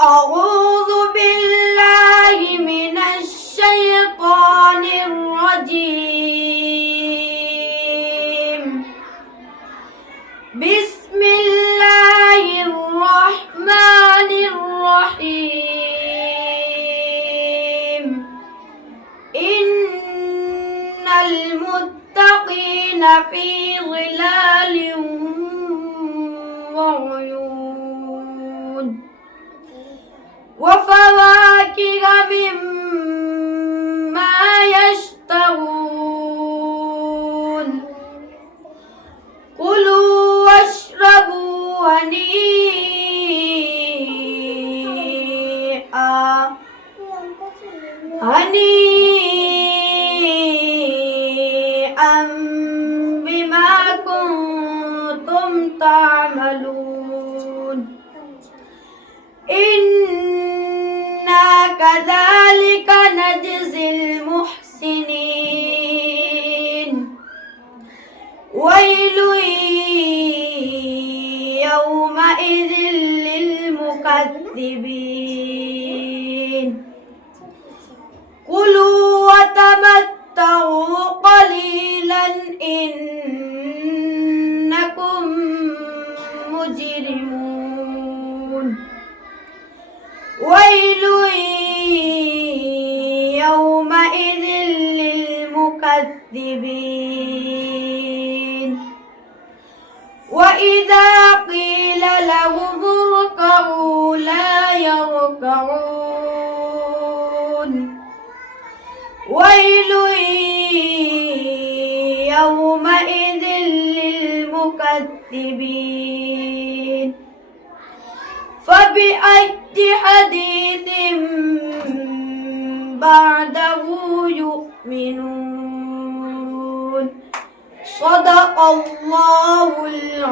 أعوذ بالله من الشيطان الرجيم. بسم الله الرحمن الرحيم. إن المتقين في ظلال وعيون وفواكه مما يشتهون. كلوا واشربوا هنيئا بما كنتم تعملون. إنا كذلك نجزي المحسنين. ويل يومئذ للمكذبين. كلوا وتمتعوا قليلا إنكم مجرمون. ويل يومئذ للمكذبين. وإذا قيل لهم اركعوا لا يركعون. ويل يومئذ للمكذبين. فبأي حديث بعده يؤمنون. صدق الله العظيم.